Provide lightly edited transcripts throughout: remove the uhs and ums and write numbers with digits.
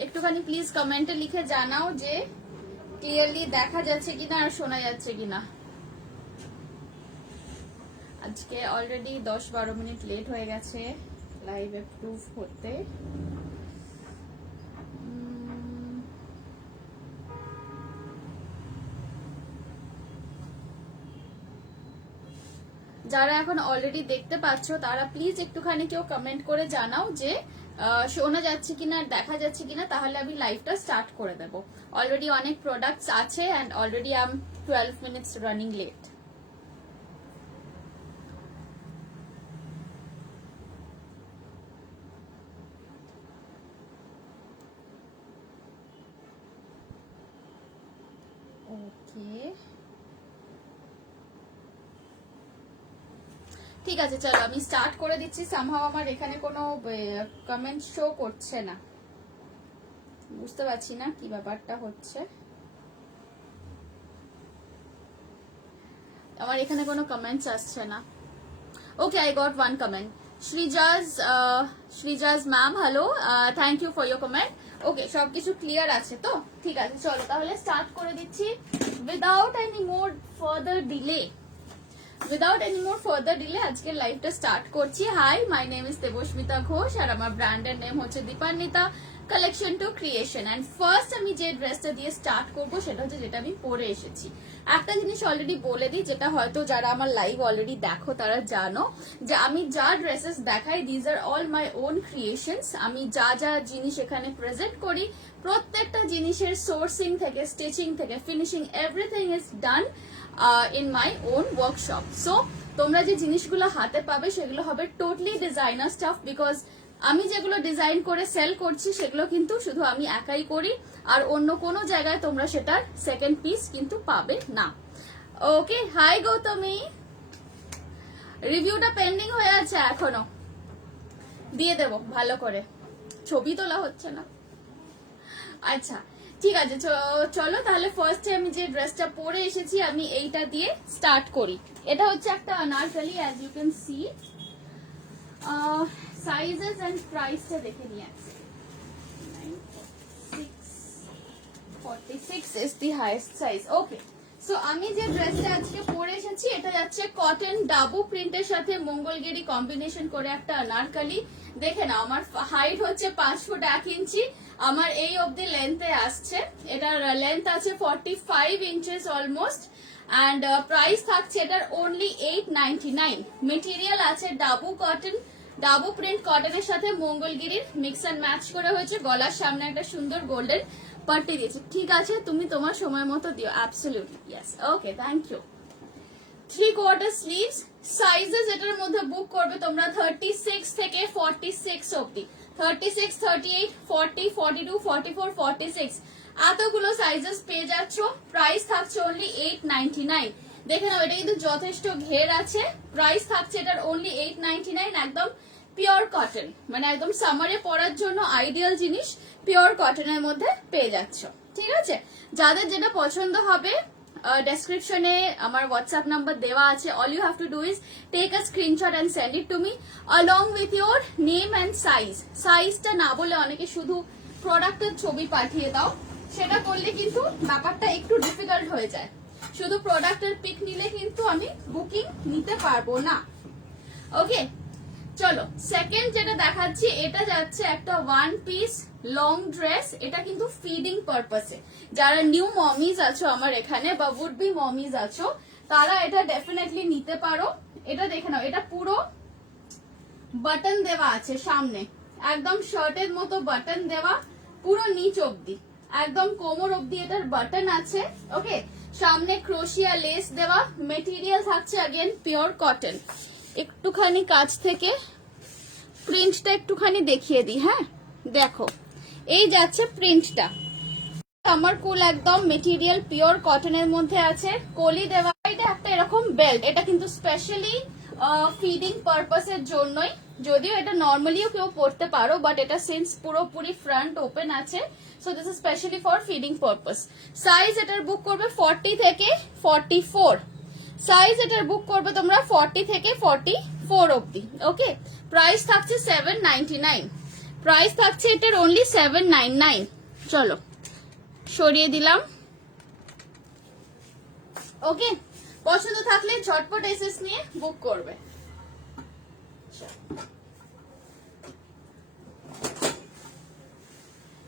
একটুখানি প্লিজ কমেন্টে লিখে জানাও যে ক্লিয়ারলি দেখা যাচ্ছে কিনা আর শোনা যাচ্ছে কিনা। আজকে অলরেডি 10-12 মিনিট লেট হয়ে গেছে লাইভে প্রুফ হতে। যারা এখন অলরেডি দেখতে পাচ্ছ তারা প্লিজ একটুখানি কেউ কমেন্ট করে জানাও যে শোনা যাচ্ছে কিনা আর দেখা যাচ্ছে কিনা, তাহলে আমি লাইভটা স্টার্ট করে দেব। অলরেডি অনেক প্রোডাক্টস আছে and already I am 12 minutes running late. Okay ঠিক আছে, চলো আমি স্টার্ট করে দিচ্ছি। সামহাও আমার এখানে কোনো কমেন্ট শো করছে না, বুঝতে পারছি না কি ব্যাপারটা হচ্ছে। আমার এখানে কোনো কমেন্টস আসছে না। Okay, I got one comment. Srijaj ma'am, hello, thank you for your comment. Okay, সবকিছু ক্লিয়ার আছে তো? ঠিক আছে, চলো তাহলে স্টার্ট করে দিচ্ছি without any more further delay. আজকের লাইভটা স্টার্ট করছি। Hi, my name is Debasmita Ghosh আর আমার ব্র্যান্ডের নেম হচ্ছে Dipanwita collection to creation. And first আমি যে ড্রেসটা দিয়ে স্টার্ট করবো সেটা হচ্ছে যেটা আমি পরে এসেছি। একটা জিনিস অলরেডি বলে দিই, যেটা হয়তো যারা আমার লাইভ অলরেডি দেখো তারা জানো, যে আমি যা ড্রেসেস দেখাই these are all my own creations. আমি যা যা জিনিস এখানে প্রেজেন্ট করি প্রত্যেকটা জিনিসের সোর্সিং থেকে, স্টিচিং থেকে, finishing, everything is done in my own workshop. So তোমরা যে জিনিসগুলো হাতে পাবে সেগুলো হবে টোটালি ডিজাইনার স্টাফ, বিকজ আমি যেগুলো ডিজাইন করে সেল করছি সেগুলো কিন্তু শুধু আমি একাই করি, আর অন্য কোনো জায়গায় তোমরা সেটার সেকেন্ড পিস কিন্তু পাবে না। ওকে, হাই গৌতমী, রিভিউটা পেন্ডিং হয়ে আছে এখনো, দিয়ে দেব ভালো করে, ছবি তোলা হচ্ছে না। আচ্ছা ঠিক আছে, চলো তাহলে ফার্স্টে আমি যে ড্রেসটা পরে এসেছি আমি এইটা দিয়ে স্টার্ট করি। এটা হচ্ছে একটা anarkali, as you can see. Sizes and প্রাইসটা দেখে নিয়ে আসছি। 46 is the highest size. Okay, so আমি যে ড্রেসটা আজকে পরে এসেছি এটা যাচ্ছে কটন ডাবু প্রিন্টের সাথে মঙ্গলগিরি কম্বিনেশন করে একটা আনারকলি। দেখে নাও, আমার হাইট হচ্ছে 5 ফুট 1 ইঞ্চি, আমার এই অবধি লেন্থে আসছে। এটার লেন্থ আছে 45 ইঞ্চেস অলমোস্ট, অ্যান্ড প্রাইস থাকছে এটার অনলি 899। মেটেরিয়াল আছে ডাবু কটন, ডাবু প্রিন্ট কটনের সাথে মঙ্গলগিরির মিক্স অ্যান্ড ম্যাচ করে হয়েছে। গলার সামনে একটা সুন্দর গোল্ডেন পার্টি দিয়েছে। ঠিক আছে, তুমি তোমার সময় মতো দিও। Absolutely yes. Okay, thank you. 3/4 sleeves. Sizes এটার মধ্যে বুক করবে তোমরা 36 থেকে 46 অবধি। 36, 38, 40, 42, 44, 46 এতগুলো সাইজেস পেয়ে যাচ্ছ। প্রাইস থাকছে অনলি 899। দেখে নাও, এটা কিন্তু যথেষ্ট ঘের আছে। প্রাইস থাকছে এটার অনলি 899। একদম পিওর কটন, মানে একদম সামারে পরার জন্য আইডিয়াল জিনিস পিওর কটনের মধ্যে পেয়ে যাচ্ছ। ঠিক আছে, যাদের যেটা পছন্দ হবে ডেসক্রিপশনে আমার হোয়াটসঅ্যাপ নাম্বার দেওয়া আছে। All you have to do is take a screenshot and send it to me along with your name and size. সাইজটা না বলে অনেকে শুধু প্রোডাক্টের ছবি পাঠিয়ে দাও, সেটা করলে কিন্তু ব্যাপারটা একটু ডিফিকাল্ট হয়ে যায়। শুধু প্রোডাক্টের পিক নিলে কিন্তু আমি বুকিং নিতে পারবো না। ওকে, চলো সেকেন্ড যেটা দেখাচ্ছি, এটা যাচ্ছে একটা ওয়ান পিস লং ড্রেস। এটা কিন্তু ফিডিং পারপাসে, যারা নিউ মমিজ আছো আমার এখানে বা উড বি মমিজ আছো তারা এটা ডেফিনেটলি নিতে পারো। এটা দেখে নাও, এটা পুরো বাটন দেওয়া আছে সামনে, একদম শার্টের মতো বাটন দেওয়া পুরো নিচ অব্দি, একদম কোমর অব্দি এটার বাটন আছে। ওকে, সামনে ক্রোশিয়া লেস দেওয়া। মেটেরিয়াল থাকছে अगेन পিওর কটন। একটুখানি কাছ থেকে প্রিন্টটা একটুখানি দেখিয়ে দিই। হ্যাঁ দেখো, এই যাচ্ছে প্রিন্টটা, আমার কুল একদম মেটেরিয়াল পিওর কটনের মধ্যে আছে, কলি দেওয়া। এটা একটা এরকম বেল্ট, এটা কিন্তু স্পেশালি ফিডিং পারপাসের জন্যই, যদিও এটা নর্মালিও কেউ পড়তে পারো, বাট এটা সিন্স পুরোপুরি ফ্রন্ট ওপেন আছে, so this is specially for feeding purpose. Size এটার বুক করবে 40 থেকে 44। সাইজ এটার বুক করবে তোমরা 40 থেকে 44 অবধি। ওকে, প্রাইস থাকছে 799। প্রাইস থাকছে এটার অনলি 799। চলো সরিয়ে দিলাম। ওকে, পছন্দ থাকলে ঝটপট এসএস নিয়ে বুক করবে।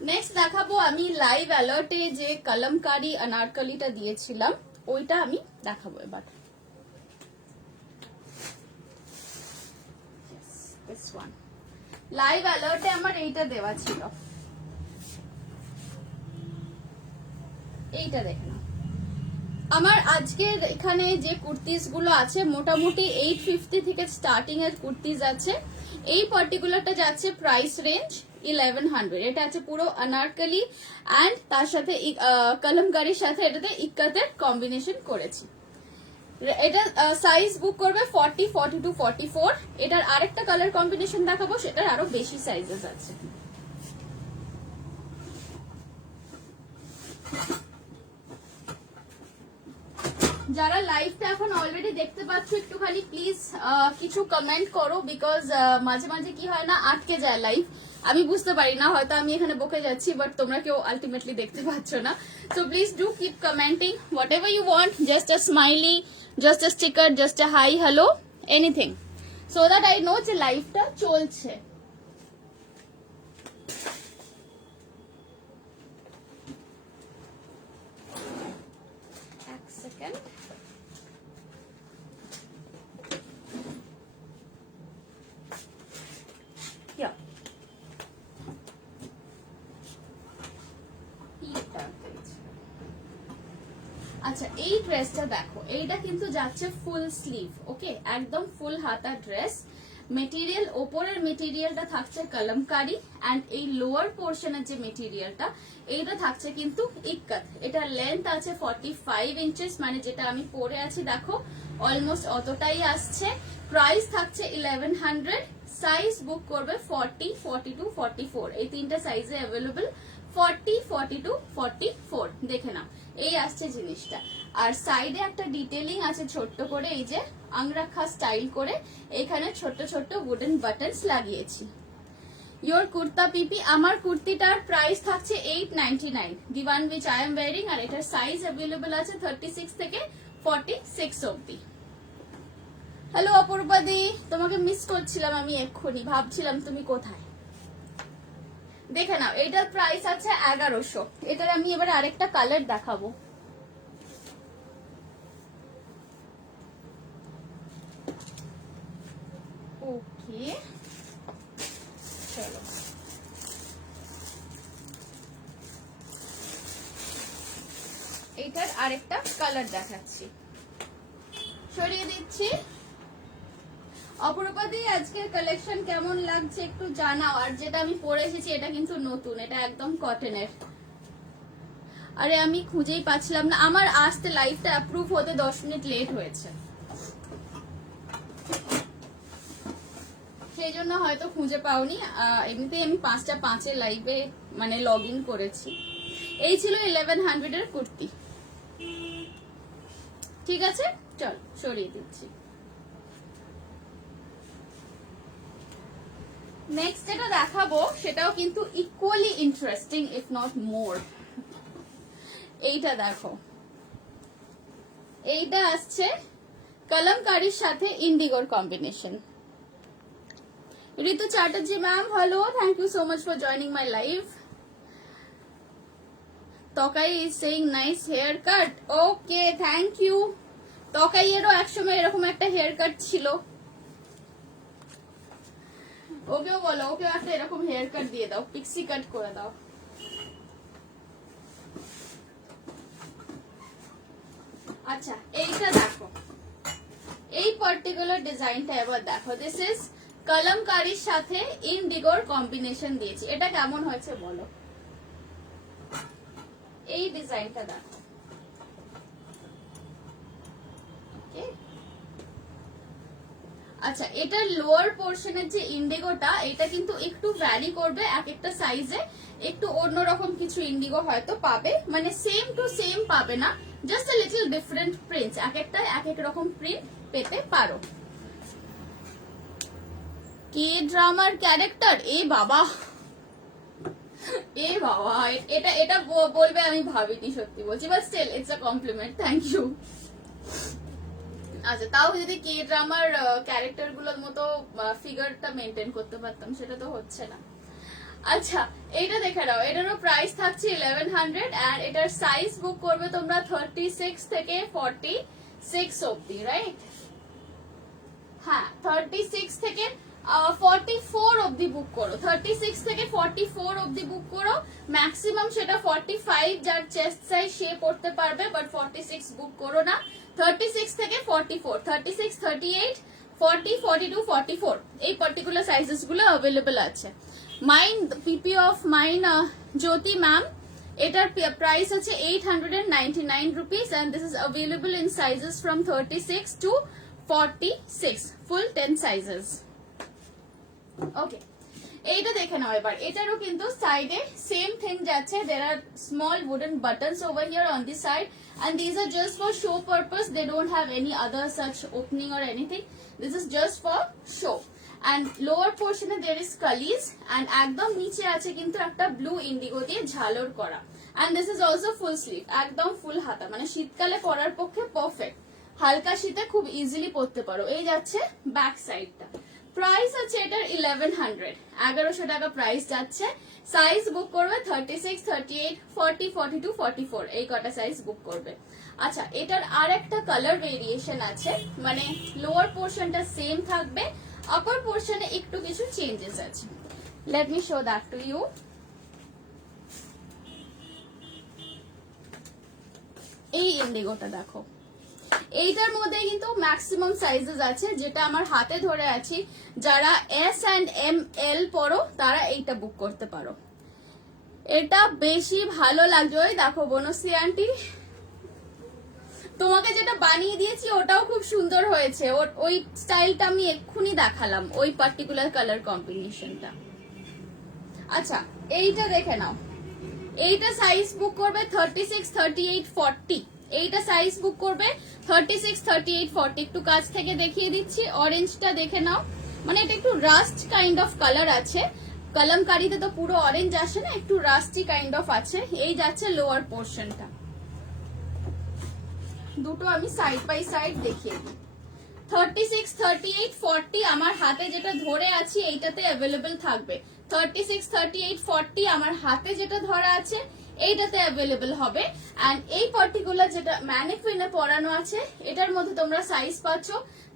নেক্সট দেখাবো আমি লাইভ অ্যালার্টে যে কলমকারী অনারকলিটা দিয়েছিলাম, ওইটা আমি দেখাবো এবার। লাইভ অ্যালার্টে আমার এইটা দেওয়া ছিল, এইটা দেখে নাও। আমার আজকের এখানে যে কুর্তিস গুলো আছে মোটামুটি 850 থেকে স্টার্টিং এর কুর্তিস আছে। এই পার্টিকুলারটা যাচ্ছে প্রাইস রেঞ্জ 1100। এটা আছে পুরো অনারকলি অ্যান্ড তার সাথে কলমকারীর সাথে এটাতে ইক্কাতের কম্বিনেশন করেছি। এটা সাইজ বুক করবে 40, 42, 44। এটার আরেকটা কালার কম্বিনেশন দেখাবো, সেটার আরো বেশি সাইজেস আছে। যারা লাইভটা এখন অলরেডি দেখতে পাচ্ছ একটুখানি প্লিজ কিছু কমেন্ট করো, বিকজ মাঝে মাঝে কি হয় না আটকে যায় লাইভ, আমি বুঝতে পারি না, হয়তো আমি এখানে বকে যাচ্ছি বাট তোমরা কেউ আলটিমেটলি দেখতে পাচ্ছ না। So please do keep commenting whatever you want, just a smiley, just a sticker, just a hi, hello, anything, so that I know যে লাইভটা চলছে। এক সেকেন্ড। আচ্ছা, এই ড্রেসটা দেখো, এইটা কিন্তু যাচ্ছে ফুল স্লিভ, ওকে, একদম ফুল হাতা ড্রেস। মেটেরিয়াল, ওপরের মেটেরিয়ালটা থাকছে কলমকারি অ্যান্ড এই লোয়ার পোর্শনের যে মেটেরিয়ালটা এইটা থাকছে কিন্তু ইক্কাত। এটা লেন্থ আছে 45 ইঞ্চেস, মানে যেটা আমি পরে আছি দেখো অলমোস্ট অতটাই আসছে। প্রাইস থাকছে 1100। সাইজ বুক করবে 40, 42, 44, এই তিনটা সাইজে অ্যাভেলেবল। 40, 42, 44 দেখে নাও, এই আসছে জিনিসটা। আর সাইডে একটা ডিটেইলিং আছে ছোট্ট করে, এই যে আংরাখা স্টাইল করে এখানে ছোট্ট ছোট্ট উডেন বাটনস লাগিয়েছি। ইয়োর কুর্তা পিপি, আমার কুর্তিটার প্রাইস থাকছে 899, the one which I am wearing. আর এটার সাইজ অ্যাভেলেবল আছে 36 থেকে 46 অবধি। হ্যালো অপূর্বাদি, তোমাকে মিস করছিলাম আমি এক্ষুনি, ভাবছিলাম তুমি কোথায়। দেখে নাও, এটার প্রাইস আছে 1100। এটার আমি এবার আরেকটা কালার দেখাবো। ওকে চলো, এটার আরেকটা কালার দেখাচ্ছি, সরিয়ে দিচ্ছি। অপরূপাদি, আজকের কালেকশন কেমন লাগছে একটু জানাও। আর যেটা আমি পরে এসেছি এটা কিন্তু নতুন, এটা একদম কটনের। আরে আমি খুঁজেই পাচ্ছিলাম না, আমার আসতে লাইভটা অ্যাপ্রুভ হতে 10 মিনিট লেট হয়েছে, সেই জন্য হয়তো খুঁজে পাওনি। এমনিতেই আমি 5টা 5 লাইভে মানে লগ ইন করেছি। এই ছিল 1100 এর কুর্তি, ঠিক আছে, চল সরিয়ে দিচ্ছি। নেক্সট যেটা দেখাবো সেটাও কিন্তু equally interesting if not more. এইটা দেখো, এইটা আসছে কলমকারীর সাথে ইন্ডিগোর combination. Ritu Chatterjee ma'am, hello, thank you so much for joining my live. Tokai is saying nice haircut, okay thank you. তকাইয়েরও একসময় এরকম একটা হেয়ার কাট ছিল, ওকেও বলো, ওকেও একটা এরকম হেয়ার কাট দিয়ে দাও, পিক্সি কাট করে দাও। আচ্ছা, এইটা দেখো, এই পার্টিকুলার ডিজাইনটা এবার দেখো, দিস ইজ কলমকারীর সাথে ইন্ডিগোর কম্বিনেশন দিয়েছি। এটা কেমন হয়েছে বলো, এই ডিজাইনটা দেখো। আচ্ছা, এটার লোয়ার পোর্শনের যে ইন্ডিগোটা এটা কিন্তু একটু ভ্যারি করবে এক একটা সাইজে, একটু অন্যরকম কিছু ইন্ডিগো হয়তো পাবে, মানে সেম টু সেম পাবে না, জাস্ট আ লিটল ডিফারেন্ট প্রিন্টস, এক একটা এক এক রকম প্রিন্ট পেতে পারো। কে ড্রামার ক্যারেক্টার, এ বাবা এ বাবা, এটা এটা বলবে আমি ভাবিনি, সত্যি বলছি, but still it's a compliment, thank you. আচ্ছা, তাও যদি কে ড্রামার ক্যারেক্টার গুলোর মতো ফিগারটা মেনটেন করতে পারতাম, সেটা তো হচ্ছে না। আচ্ছা, এইটা দেখে নাও, এটারও প্রাইস থাকছে 1100 আর এটার সাইজ বুক করবে তোমরা 36 থেকে 46 অব্দি, রাইট? হ্যাঁ, 36 থেকে 44 অব্দি বুক করো, 36 থেকে 44 অব্দি বুক করো, ম্যাক্সিমাম সেটা 45 যার চেস্ট সাইজ সে পড়তে পারবে, বাট 46 বুক করো না। 36 থেকে 44, 36, 38, 40, 42, 44 এই পার্টিকুলার সাইজেস গুলো অ্যাভেলেবল আছে। মাইন পিপি অফ মাইন জ্যোতি ম্যাম, এটার প্রাইস আছে 899 rupees and this is available in sizes from 36 to 46, full 10 sizes. Okay, এইটা দেখে নাও এবার, এটারও কিন্তু সাইডে সেম থিং যাচ্ছে, there are small wooden buttons over here on the side and these are just for show purpose, they don't have any other such opening or anything, this is just for show and lower portion A there is cullies and একদম নিচে আছে কিন্তু একটা blue indigo দিয়ে ঝালর করা and this is also full sleeve, একদম ফুল হাতা, মানে শীতকালে পরার পক্ষে পারফেক্ট, হালকা শীতে খুব ইজিলি পরতে পারো। এই যাচ্ছে ব্যাক সাইডটা, প্রাইস আছে এটার 1100 টাকা প্রাইস যাচ্ছে। সাইজ বুক করবে 36, 38, 40, 42, 44 এই কটা সাইজ বুক করবে। আচ্ছা, এটার আর একটা কালার ভেরিয়েশন আছে, মানে লোয়ার পোর্শনটা সেম থাকবে, আপার পোর্শনে একটু কিছু চেঞ্জেস আছে। Let me show that to you. এই ইন্ডিগোটা দেখো, এইটার মধ্যে কিন্তু ম্যাক্সিমাম সাইজেস আছে, যেটা আমার হাতে ধরে আছি, যারা এস অ্যান্ড এম এল পরো তারা এইটা বুক করতে পারো। এটা বেশি ভালো লাগছে, ওই দেখো বনশ্রী আন্টি, তোমাকে যেটা বানিয়ে দিয়েছি ওটাও খুব সুন্দর হয়েছে, ওই স্টাইলটা আমি এক্ষুনি দেখালাম, ওই পার্টিকুলার কালার কম্বিনেশনটা। আচ্ছা, এইটা দেখে নাও, এইটা সাইজ বুক করবে 36, 38, 40, এইটা সাইজ বুক করবে 36, 38, 40। একটু কাছ থেকে দেখিয়ে দিচ্ছি, অরেঞ্জটা দেখে নাও, মানে এটা একটু রাস্ট কাইন্ড অফ কালার আছে, কলমকারিতে তো পুরো অরেঞ্জ আসে না, একটু রাস্টি কাইন্ড অফ আছে। এই যাচ্ছে লোয়ার পোর্শনটা, দুটো আমি সাইড বাই সাইড দেখিয়ে দিই। 36, 38, 40 আমার হাতে যেটা ধরে আছি এইটাতে অ্যাভেলেবল থাকবে, 36, 38, 40 আমার হাতে যেটা ধরা আছে এইটাতে অ্যাভেলেবল হবে। এন্ড এই পার্টিকুলার যেটা ম্যানিকুইনে পরানো আছে এটার মধ্যে তোমরা সাইজ পাচ্ছ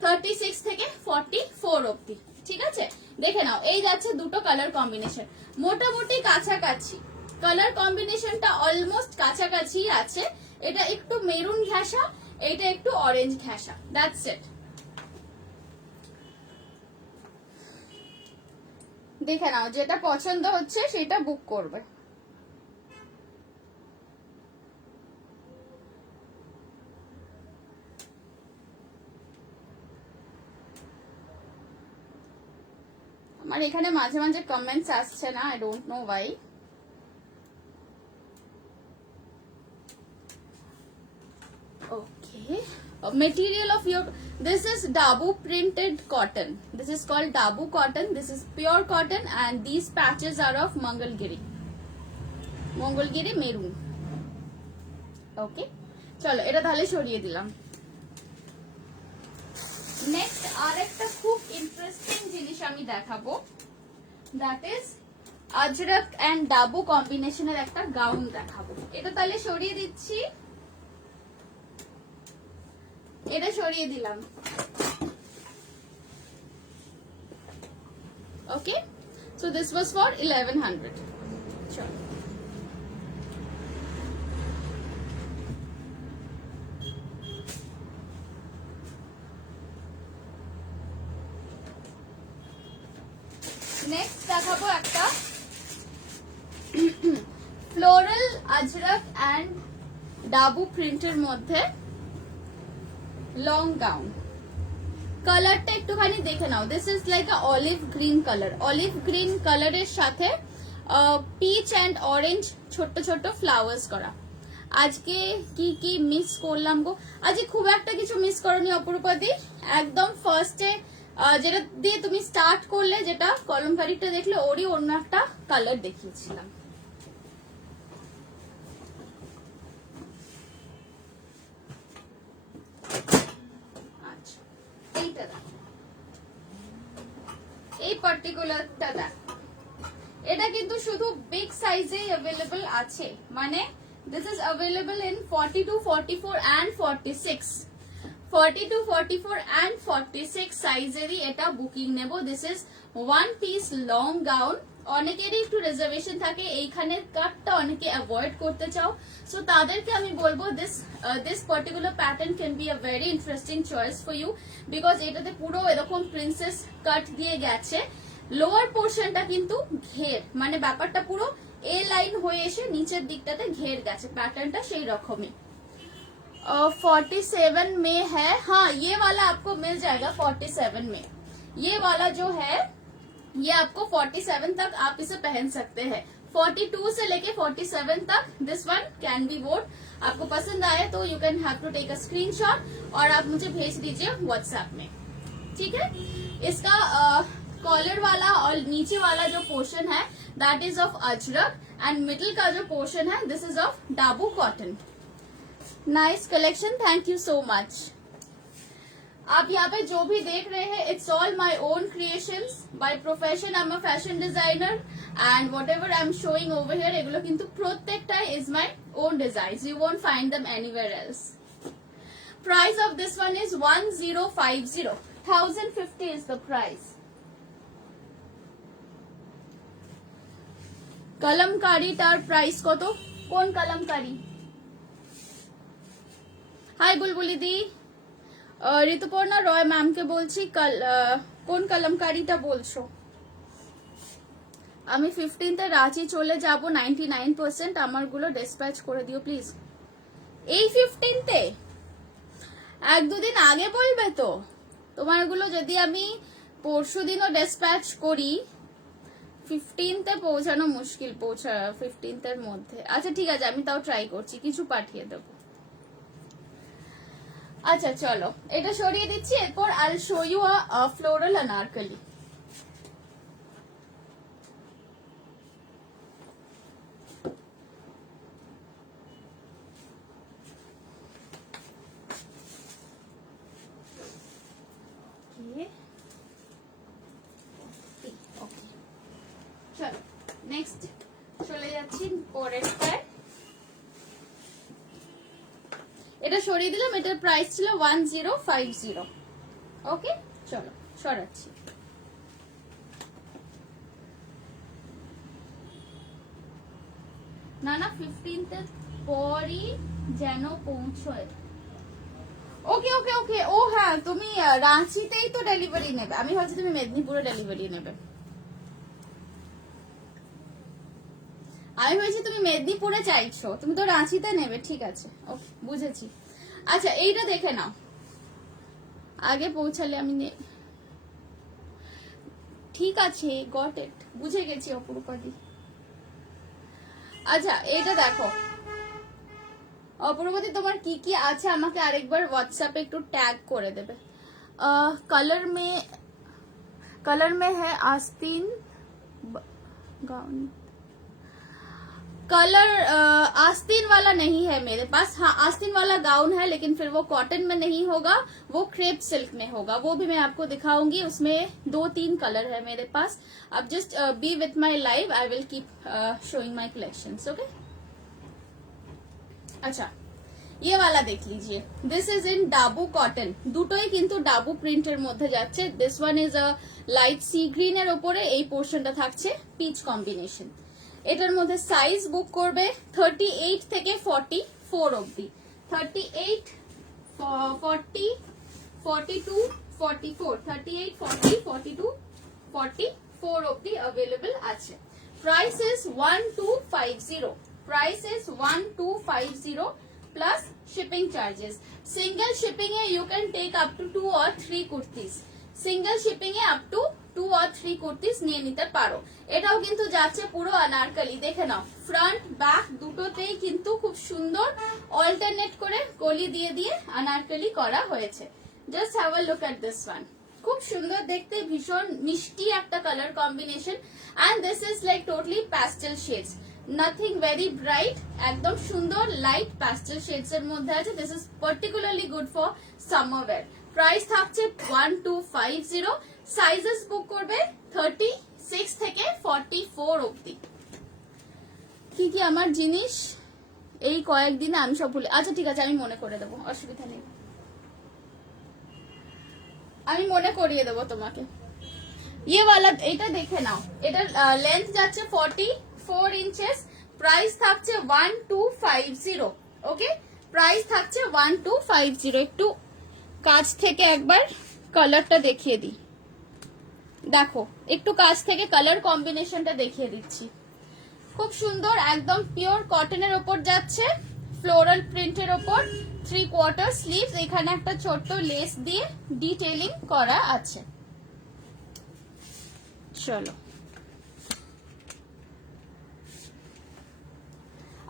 36 থেকে 44 অব্দি, ঠিক আছে? দেখে নাও, এই যাচ্ছে দুটো কালার কম্বিনেশন, মোটামুটি কাছাকাছি, কালার কম্বিনেশনটা অলমোস্ট কাছাকাছি আছে। এটা একটু মেরুন ঘেঁষা, এটা একটু অরেঞ্জ ঘেঁষা, দ্যাটস ইট। দেখে নাও, যেটা পছন্দ হচ্ছে সেটা বুক করবে। আমার এখানে মাঝে মাঝে কমেন্টস আসছে না, I don't know Y. Okay, material of your, this is Dabu printed cotton, this is called Dabu cotton, this is pure cotton and these patches are of Mangalgiri maroon. Okay, চলো এটা তাহলে সরিয়ে দিলাম। Next আরেকটা খুব interesting জিনিস আমি দেখাবো, that is Ajrak and dabu কম্বিনেশনের একটা গাউন দেখাবো। এটা তাহলে সরিয়ে দিচ্ছি, এটা সরিয়ে দিলাম। ওকে, সো দিস ওয়াজ ফর 1100। চলো, নেক্সট দেখাবো একটা ফ্লোরাল আজরক এন্ড ডাবু প্রিন্টের মধ্যে লং গাউন। কালারটা একটুখানি দেখে নাও, this is like a olive green colour, olive green কালারের সাথে পিচ এন্ড অরেঞ্জ ছোট্ট ছোট্ট ফ্লাওয়ার্স করা। আজকে কি কি মিস করলাম গো, আজকে খুব একটা কিছু মিস করনি অপরূপা দি, একদম ফার্স্টে যেটা দিয়ে তুমি স্টার্ট করলে, যেটা কলমকারিটা দেখলে ওরই অন্য একটা কালার দেখিয়েছিলাম। পার্টিকুলারটা দেখ, এটা কিন্তু শুধু বিগ সাইজেই অ্যাভেলেবল আছে, মানে this is available in 42, 44 and 46, 42, 44 and 46 সাইজেরই এটা বুকিং নেব। This is one piece long gown. অনেকেরই একটু রিজার্ভেশন থাকে, এইখানে কাটটা অনেকে অ্যাভয়েড করতে চাও, সো তাদেরকে আমি বলবো this particular pattern can be a very interesting choice for you, because এটাতে পুরো এরকম প্রিন্সেস কাট দিয়ে গেছে। লোয়ার পোর্শনটা কিন্তু ঘের, মানে ব্যাপারটা পুরো এ লাইন হয়ে এসে নিচের দিকটাতে ঘের গেছে, প্যাটার্নটা সেই রকমই। 47 में है, हाँ ये वाला आपको मिल जाएगा 47 में। ये वाला जो है ये आपको 47 तक आप इसे पहन सकते हैं। 42 से लेके 47 तक this one can be vote. आपको पसंद आए तो you can have to take a screenshot और आप मुझे भेज दीजिए व्हाट्सएप में, ठीक है। इसका कॉलर वाला और नीचे वाला जो पोर्शन है that is of Ajrakh and middle का जो पोर्शन है this is of Dabu cotton. Nice collection, thank you so much. आप यहाँ पे जो भी देख रहे हैं it's all my own creations by profession. I am a fashion designer and whatever I am showing over here एगुलो किन्तु प्रत्येकटा is my own designs, you won't find them anywhere else. Price of this one is 1050, 1050 is the price. कलमकारीटार price कत, कोन कलमकारी? हाय बुलबुली दी, ঋতুপর্ণা রয় ম্যামকে বলছি, কোন কলমকারিটা বলছো? আমি 15তে রাঁচি চলে যাব, 99% আমারগুলো ডিসপ্যাচ করে দিও প্লিজ। এই 15তে? এক দুদিন আগে বলবে তো, তোমারগুলো যদি আমি পরশু দিনও ডিসপ্যাচ করি 15তে পৌঁছানো মুশকিল, 15th এর মধ্যে। আচ্ছা ঠিক আছে, আমি তাও ট্রাই করছি, কিছু পাঠিয়ে দেবো। আচ্ছা চলো এটা সরিয়ে দিচ্ছি, এরপর I will show you a floral anarkali. চলো নেক্সট চলে যাচ্ছি পরেরটায়। এটা সরিয়ে দিলাম, এটার প্রাইস ছিল 1050। ওকে চলো সরাচ্ছি। না না 15th এর পরই যেন পৌঁছয়। ওকে ওকে ওকে, ও হ্যাঁ তুমি রাঁচিতেই তো ডেলিভারি নেবে, আমি ভাবছি তুমি মেদিনীপুরে ডেলিভারি নেবে। আমি বলছি তুমি মেদিনীপুরে চাইছো, তুমি তো রাঁচিতে নেবে, ঠিক আছে ওকে বুঝেছি। আচ্ছা এইটা দেখে নাও, আগে পৌঁছালে আমি ঠিক আছে, গট ইট, বুঝে গেছি অপরূপাদি। আচ্ছা এইটা দেখো অপরূপাদি, তোমার কি কি আছে আমাকে আরেকবার হোয়াটসঅ্যাপে একটু ট্যাগ করে দেবে। कलर में है आस्तीन गाउन, कलर आस्तीन वाला नहीं है मेरे पास। हाँ आस्तीन वाला गाउन है, लेकिन फिर वो कॉटन में नहीं होगा, वो क्रेप सिल्क में होगा, वो भी मैं आपको दिखाऊंगी। उसमें 2-3 कलर है मेरे पास। अब just be with my live, I will keep showing my collections, okay. अच्छा ये वाला देख लीजिए, this is in Dabu cotton, দুটোই কিন্তু ডাবু প্রিন্টের মধ্যে যাচ্ছে। This one is a light sea green এর উপরে এই পোর্শনটা থাকছে পিচ কম্বিনেশন। এটার মধ্যে সাইজ বুক করবে 38 থেকে 44 অবধি, 38, 40, 42, 44, 38, 40, 42, 44 অবধি अवेलेबल আছে। Price is 1250, price is 1250 plus shipping charges. Single shipping e you can take up to 2 or 3 kurtis, single shipping e up to 2 or 3 kurtis নিয়ে নিতে পারো। এটাও কিন্তু যাচ্ছে পুরো আনারকলি, দেখে নাও ফ্রন্ট ব্যাক দুটোতেই কিন্তু খুব সুন্দর অল্টারনেট করে কলি দিয়ে দিয়ে আনারকলি করা হয়েছে। Just have a look at this one, খুব সুন্দর দেখতে, ভীষণ মিষ্টি একটা colour combination. And this is like totally pastel shades, nothing very bright, একদম সুন্দর লাইট প্যাস্টেল শেডস এর মধ্যে আছে। This is particularly good for summer wear. Price থাকছে 1250, সাইজেস বুক করবে 30 6 থেকে 44 অবধি। কি কি আমার জিনিস এই কয়েকদিনে আমি সব ভুলে, আচ্ছা ঠিক আছে আমি মনে করে দেবো, অসুবিধা নেই, আমি মনে করিয়ে দেবো তোমাকে। ये वाला এটা দেখে নাও, এটার লেন্থ যাচ্ছে 44 ইঞ্চেস, প্রাইস থাকছে 1250। ওকে, প্রাইস থাকছে 1250। একটু কাছ থেকে একবার কালারটা দেখিয়ে দিই, দেখো একটু কাছ থেকে কালার কম্বিনেশনটা দেখিয়ে দিচ্ছি। খুব সুন্দর, একদম পিওর কটনের ওপর যাচ্ছে, ফ্লোরাল প্রিন্টের ওপর, 3/4 স্লিভস, এখানে একটা ছোট্ট লেস দিয়ে ডিটেইলিং করা আছে। চলো,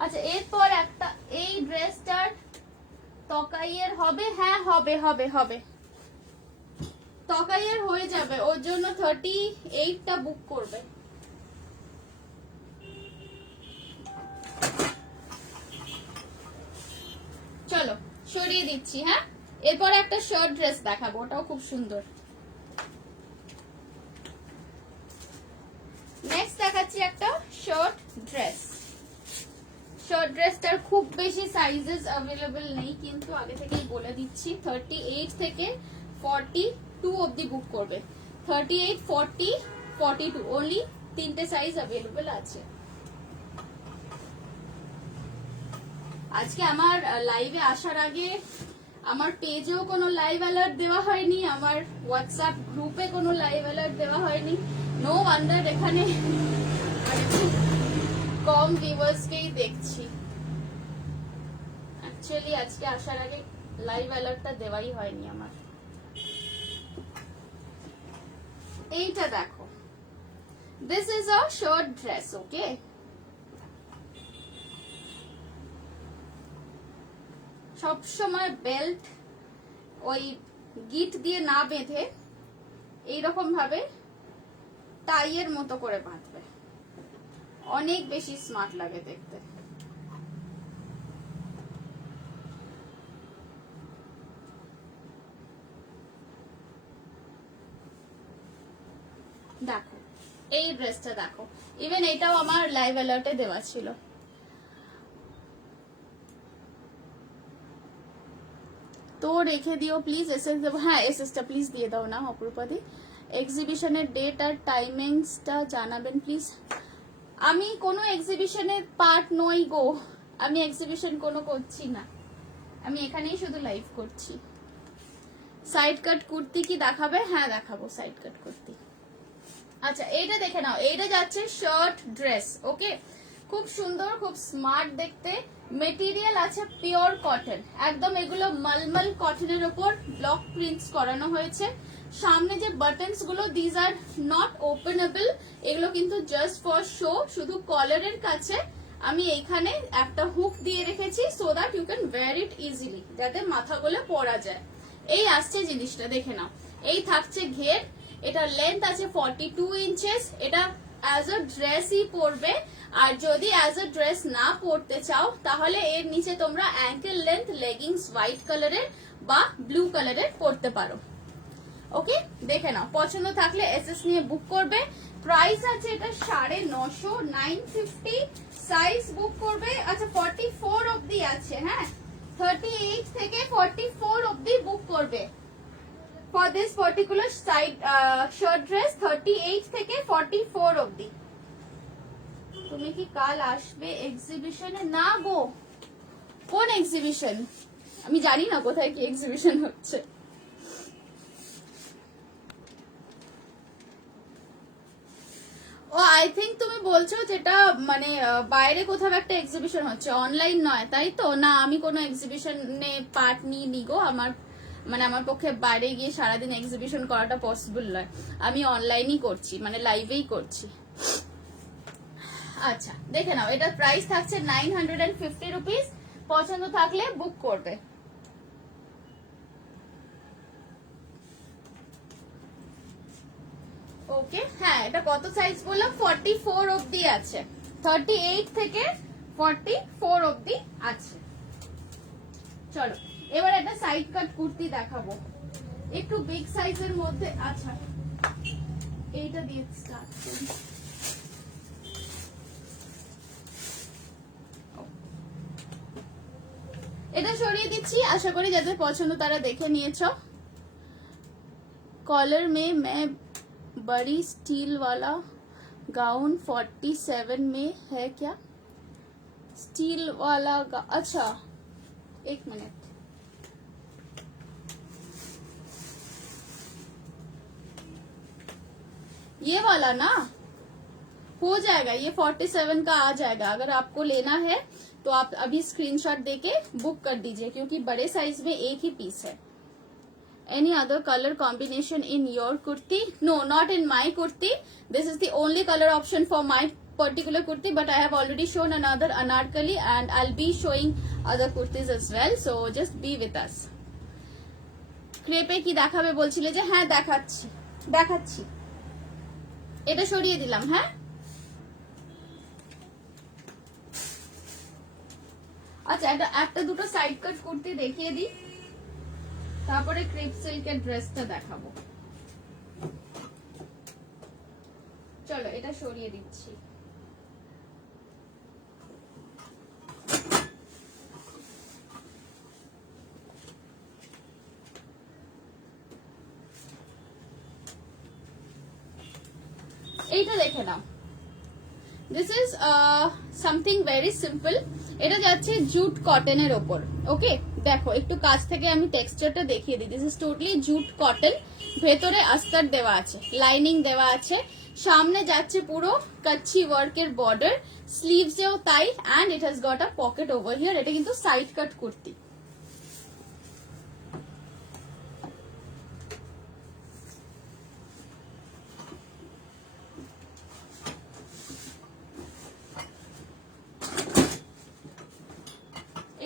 আচ্ছা এরপর একটা এই ড্রেসটার তকাইয়ের হবে, হ্যাঁ হবে হবে হবে, তকাইয়ের হয়ে যাবে, ওর জন্য 38টা বুক করবে। চলো সরিয়ে দিচ্ছি। হ্যাঁ, এরপর একটা শার্ট ড্রেস দেখাবো, ওটাও খুব সুন্দর। নেক্সট দেখাচ্ছি একটা শার্ট ড্রেস। শার্ট ড্রেসটার খুব বেশি সাইজেস অ্যাভেলেবল নেই, কিন্তু আগে থেকেই বলে দিচ্ছি 38 থেকে 42 অবধি বুক করবে। 38, 40, 42 অনলি তিনটে সাইজ অ্যাভেলেবল আছে। আজকে আমার লাইভে আসার আগে আমার পেজেও কোনো লাইভ অ্যালার্ট দেওয়া হয়নি, আমার হোয়াটসঅ্যাপ গ্রুপে কোনো লাইভ অ্যালার্ট দেওয়া হয়নি। নো ওয়ান্ডার এখানে কম ভিউয়ার্সকেই দেখছি। অ্যাকচুয়ালি আজকে আসার আগে লাইভ অ্যালার্টটা দেওয়াই হয়নি আমার। এইটা দেখো, this is a shirt dress. Okay, সবসময় বেল্ট ওই গিট দিয়ে না বেঁধে এইরকম ভাবে টাইয়ের মতো করে বাঁধবে, অনেক বেশি স্মার্ট লাগে দেখতে। দেখো এই ড্রেসটা দেখো, ইভেন এটাও আমার লাইভ অ্যালার্টে দেওয়া ছিল। তো রেখে দিও প্লিজ, এসএস দেবো, হ্যাঁ এসএসটা প্লিজ দিয়ে দাও না অপরূপাদি। এক্সিবিশনের ডেট আর টাইমিংসটা জানাবেন প্লিজ। আমি কোনো এক্সিবিশনের পার্ট নই গো, আমি এক্সিবিশন কোনো করছি না, আমি এখানেই শুধু লাইভ করছি। সাইড কাট কুর্তি কি দেখাবে? হ্যাঁ দেখাবো সাইড কাট কুর্তি। আচ্ছা এইটা দেখে নাও, এইটা যাচ্ছে শার্ট ড্রেস। ওকে, খুব সুন্দর, খুব স্মার্ট দেখতে, মেটেরিয়াল আছে পিওর কটন, একদম এগুলো মলমল কটনের উপর ব্লক প্রিন্টস করানো হয়েছে। সামনে যে বাটনস গুলো, দিজ আর নট ওপেনেবল, এগুলো কিন্তু জাস্ট ফর শো। শুধু কলারের কাছে আমি এইখানে একটা হুক দিয়ে রেখেছি, so that you can wear it easily, যাতে মাথাগুলো পরা যায়। এই আসছে জিনিসটা দেখে নাও, এই থাকছে ঘের, এটা লেন্থ আছে 42 ইঞ্চেস। এটা অ্যাজ আ ড্রেসই পরবে, আর যদি অ্যাজ আ ড্রেস না পরতে চাও তাহলে এর নিচে তোমরা অ্যাঙ্কেল লেন্থ লেগিংস হোয়াইট কালারের বা ব্লু কালারের পরতে পারো। ওকে, দেখে নাও, পছন্দ থাকলে এসএস নিয়ে বুক করবে। প্রাইস আছে এটা 950, 950, সাইজ বুক করবে। আচ্ছা 44 অবধি আছে, হ্যাঁ 38 থেকে 44 অবধি বুক করবে for this particular side shirt dress. 38 থেকে 44 অবধি। তুমি কি কাল আসবে এক্সিবিশনে? না গো, কোন এক্সিবিশন? আমি জানি না কোথায় কি এক্সিবিশন হচ্ছে। ও আই থিঙ্ক তুমি বলছো যেটা মানে বাইরে কোথাও একটা এক্সিবিশন হচ্ছে, অনলাইন নয় তাই তো? না, আমি কোনো এক্সিবিশনে পার্ট নিইনি গো, আমার মানে আমার পক্ষে বাইরে গিয়ে সারাদিন এক্সিবিশন করাটা পসিবল নয়, আমি অনলাইনই করছি, মানে লাইভেই করছি। আচ্ছা দেখে নাও, এটার প্রাইস থাকছে 950 রুপিস। পছন্দ থাকলে বুক করবে। ওকে, হ্যাঁ এটা কত সাইজ বললাম? 44 অবধি আছে, 38 থেকে 44 অবধি আছে। চলো এবার একটা সাইড কাট কুর্তি দেখাবো, একটু বিগ সাইজের মধ্যে। আচ্ছা এইটা দিয়ে স্টার্ট করি। এটা সরিয়ে দিচ্ছি, আশা করি যাদের পছন্দ তারা দেখে নিয়েছো। कॉलर में मैं बड़ी स्टील वाला गाउन 47 में है क्या? स्टील वाला अच्छा एक मिनट, ये वाला ना हो जाएगा, ये 47 का आ जाएगा। अगर आपको लेना है तो आप अभी स्क्रीनशॉट देके बुक कर दीजिए, क्योंकि बड़े साइज में एक ही पीस है। Any other color combination in your kurti? No, not in my kurti. This is the only color option for my particular kurti, but I have already shown another anarkali and I'll be showing other kurtis as well, so just be with us. ক্রেপে কি দেখাবে বলছিলে যে, হ্যাঁ দেখাচ্ছি। এটা সরিয়ে দিলাম। হ্যাঁ, আচ্ছা একটা দুটো সাইড কাট কুর্তি দেখিয়ে দিই, তারপরে ক্রেপ সিল্কের ড্রেসটা দেখাবো। চলো এটা সরিয়ে দিচ্ছি। এইটা দেখে নাও, this is something very simple. এটা যাচ্ছে জুট কটনের ওপর। ওকে, দেখো একটু কাছ থেকে আমি টেক্সচারটা দেখিয়ে দিই। This is totally jute cotton, ভেতরে আস্তর দেওয়া আছে, লাইনিং দেওয়া আছে, সামনে যাচ্ছে পুরো কাচ্চি ওয়ার্কের বর্ডার, স্লিভসেও তাই, and it has got a pocket over here. এটা কিন্তু সাইড কাট কুর্তি।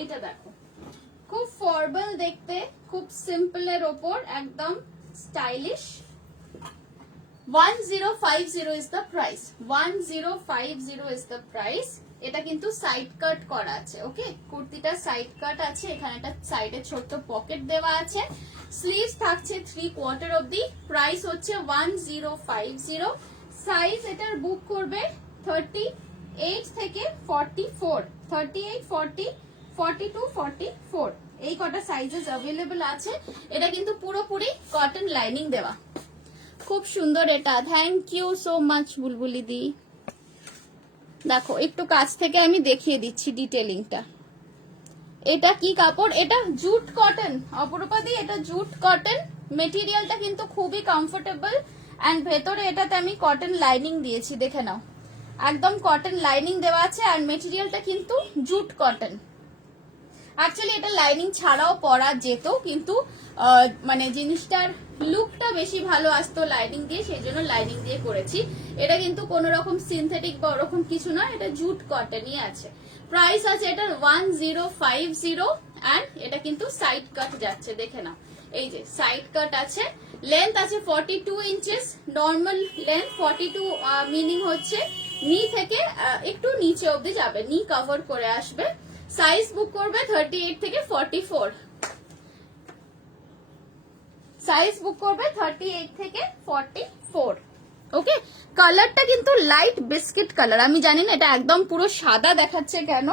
এটা দেখো, খুব ফর্মাল দেখতে, খুব সিম্পল এর ওপর একদম stylish. 1050 is the price, 1050 is the price। এটা কিন্তু সাইড কাট করা আছে। ওকে, কুর্তিটা সাইড কাট আছে, এখানে একটা সাইডে ছোট্ট পকেট দেওয়া আছে, স্লিভস থাকছে 3/4 অবধি। প্রাইস হচ্ছে 1050। সাইজ এটার বুক করবে 38 থেকে 44, 38, 40, 42, 44, এই কটা সাইজেস অ্যাভেলেবল আছে। এটা কিন্তু পুরোপুরি কটন লাইনিং দেওয়া, খুব সুন্দর এটা। থ্যাংক ইউ সো মাচ বুলবুলি দি। দেখো একটু কাছ থেকে আমি দেখিয়ে দিচ্ছি ডিটেলিংটা। এটা কি কাপড়? এটা জুট কটন অপরূপা দি, এটা জুট কটন। মেটেরিয়ালটা কিন্তু খুবই কমফোর্টেবল, এন্ড ভেতরে এটাতে আমি কটন লাইনিং দিয়েছি, দেখে নাও, একদম কটন লাইনিং দেওয়া আছে, আর মেটেরিয়ালটা কিন্তু জুট কটন। অ্যাকচুয়ালি এটা লাইনিং ছাড়াও পরা যেত, কিন্তু মানে জিনিসটার লুকটা বেশি ভালো আসতো লাইনিং দিয়ে, সেই জন্য লাইনিং দিয়ে করেছি। এটা কিন্তু কোনো রকম সিনথেটিক বা ওরকম কিছু না, এটা জুট কটনই আছে। প্রাইস আছে এটার 1050, অ্যান্ড এটা কিন্তু সাইড কাট যাচ্ছে, দেখে নাও, এই যে সাইড কাট আছে। লেন্থ আছে 42 ইঞ্চেস, নর্মাল লেন্থ 42, মিনিং হচ্ছে নি থেকে একটু নিচে অবধি যাবে, নি কভার করে আসবে। সাইজ বুক করবে 38 থেকে 44, সাইজ বুক করবে 38 থেকে 44। ওকে, কালারটা কিন্তু লাইট বিস্কিট কালার। আমি জানি না এটা একদম পুরো সাদা দেখাচ্ছে কেন,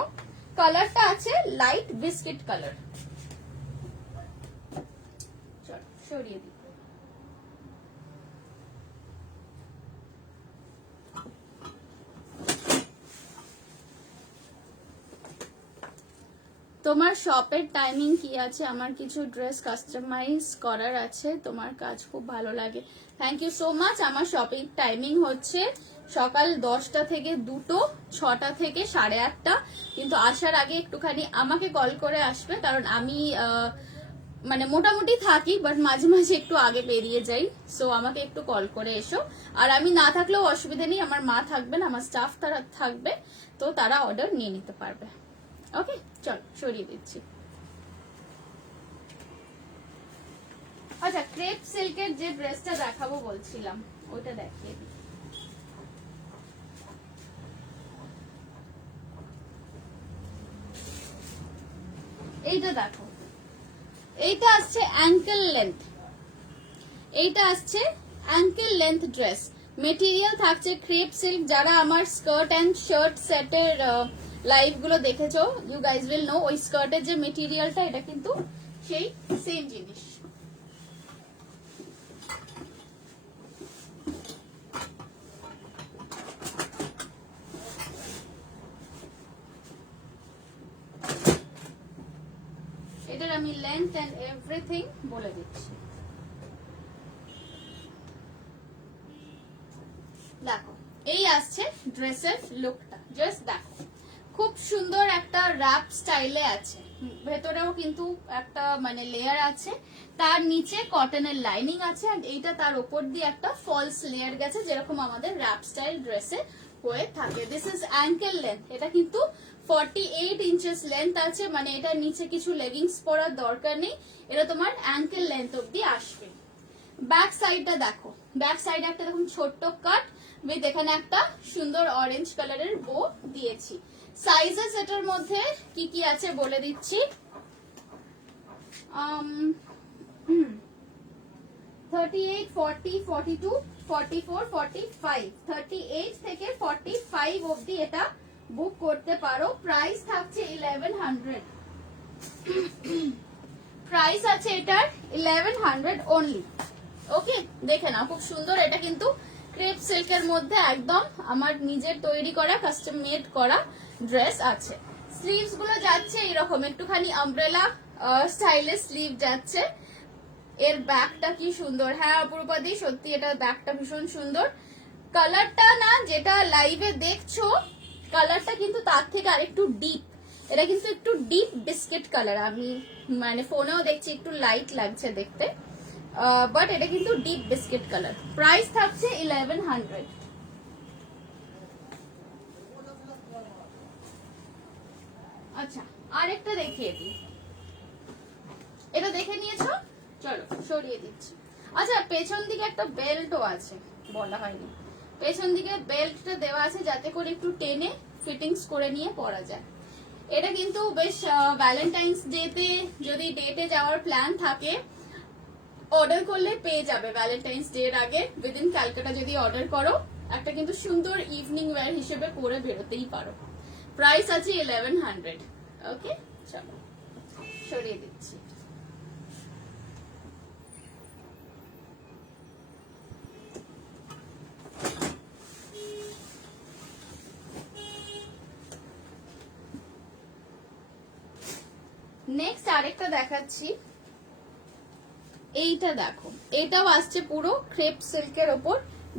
কালারটা আছে লাইট বিস্কিট কালার। চল সরিয়ে দিই। তোমার শপের টাইমিং কি আছে? আমার কিছু ড্রেস কাস্টমাইজ করার আছে, তোমার কাজ খুব ভালো লাগে। Thank you so much. আমার শপের টাইমিং হচ্ছে সকাল 10টা থেকে 2টো, 6টা থেকে 8:30, কিন্তু আসার আগে একটুখানি আমাকে কল করে আসবে, কারণ আমি মানে মোটামুটি থাকি, বাট মাঝে মাঝে একটু আগে বেরিয়ে যাই, সো আমাকে একটু কল করে এসো। আর আমি না থাকলেও অসুবিধা নেই, আমার মা থাকবেন, আমার স্টাফ তারা থাকবে, তো তারা অর্ডার নিয়ে নিতে পারবে। ওকে, চল সরিয়ে দিচ্ছি। আচ্ছা, ক্রেপ সিল্কের যে ড্রেসটা দেখাবো বলছিলাম, ওটা দেখিয়ে দিই। এইটা দেখো, এইটা আসছে অ্যাঙ্কেল লেন্থ, এইটা আসছে অ্যাঙ্কেল লেন্থ ড্রেস। মেটেরিয়াল থাকছে ক্রেপ সিল্ক। যারা আমার স্কার্ট অ্যান্ড শার্ট সেটের লাইভ গুলো দেখেছো, ইউ গাইজ উইল নো ওই স্কার্টের যে মেটেরিয়ালটা এটা কিন্তু সেই সেম জিনিস। এটার আমি লেন্থ এন্ড এভরিথিং বলে দিচ্ছি। দেখো এই আসছে ড্রেসের লুকটা, জাস্ট দেখো খুব সুন্দর একটা র‍্যাপ স্টাইলে আছে, ভেতরেও কিন্তু একটা মানে লেয়ার আছে, তার নিচে কটনের লাইনিং আছে, আর এইটা তার উপর দিয়ে একটা ফলস লেয়ার গেছে যেরকম আমাদের র‍্যাপ স্টাইল ড্রেসে হয়ে থাকে। দিস ইজ অ্যাঙ্কেল লেন্থ, এটা কিন্তু 48 ইঞ্চেস লেন্থ আছে, মানে এটা নিচে কিছু লেগিংস পরার দরকার নেই, এটা তোমার অ্যাঙ্কেল লেন্থ অব্দি আসবে। ব্যাক সাইডটা দেখো, ব্যাক সাইডে একটা দেখুন ছোট্ট কাট উইথ এখানে একটা সুন্দর অরেঞ্জ কালারের বো দিয়েছি। সাইজেস এটার মধ্যে কি কি আছে বলে দিচ্ছি। 38, 40, 42, 44, 45, 38 থেকে 45 অবধি এটা বুক করতে পারো। প্রাইস থাকছে 1100, প্রাইস আছে এটার 1100 অনলি। ওকে, দেখে নাও খুব সুন্দর, এটা কিন্তু ক্রেপ সিল্কের মধ্যে একদম আমার নিজের তৈরি করা কাস্টম মেড করা ড্রেস আছে। স্লিভস গুলো যাচ্ছে এইরকম একটুখানি আমব্রেলা স্টাইলে স্লিভ যাচ্ছে। এর ব্যাকটা কি সুন্দর, হ্যাঁ অপরূপাদি সত্যি এটা ব্যাকটা ভীষণ সুন্দর। কালারটা না যেটা লাইভে দেখছো কালারটা কিন্তু তার থেকে আরেকটু ডিপ, এটা কিন্তু একটু ডিপ বিস্কিট কালার, আমি মানে ফোনেও দেখছি একটু লাইট লাগছে দেখতে, বাট এটা কিন্তু ডিপ বিস্কিট কালার। প্রাইস থাকছে 1100। আচ্ছা আরেকটা দেখিয়ে দিই, এটা দেখে নিয়েছো, চলো সরিয়ে দিচ্ছি। আচ্ছা পেছন দিকে একটা বেল্টও আছে, বলা হয়নি, পেছন দিকে বেল্টটা দেওয়া আছে যাতে করে একটু টেনে ফিটিংস করে নিয়ে পরা যায়। এটা কিন্তু বেশ ভ্যালেন্টাইন্স ডেতে যদি ডেটে যাওয়ার প্ল্যান থাকে অর্ডার করলে পেয়ে যাবে, ভ্যালেন্টাইন্স ডে এর আগে উইদিন ক্যালকাটা যদি অর্ডার করো একটা কিন্তু সুন্দর ইভিনিং ওয়্যার হিসেবে পরে বেরোতেই পারো। প্রাইস আছে 1100। ওকে চলো সরিয়ে দিচ্ছি। নেক্সট আরেকটা দেখাচ্ছি, এইটা দেখো, এটাও আসছে পুরো ক্রেপ সিল্কের ওপর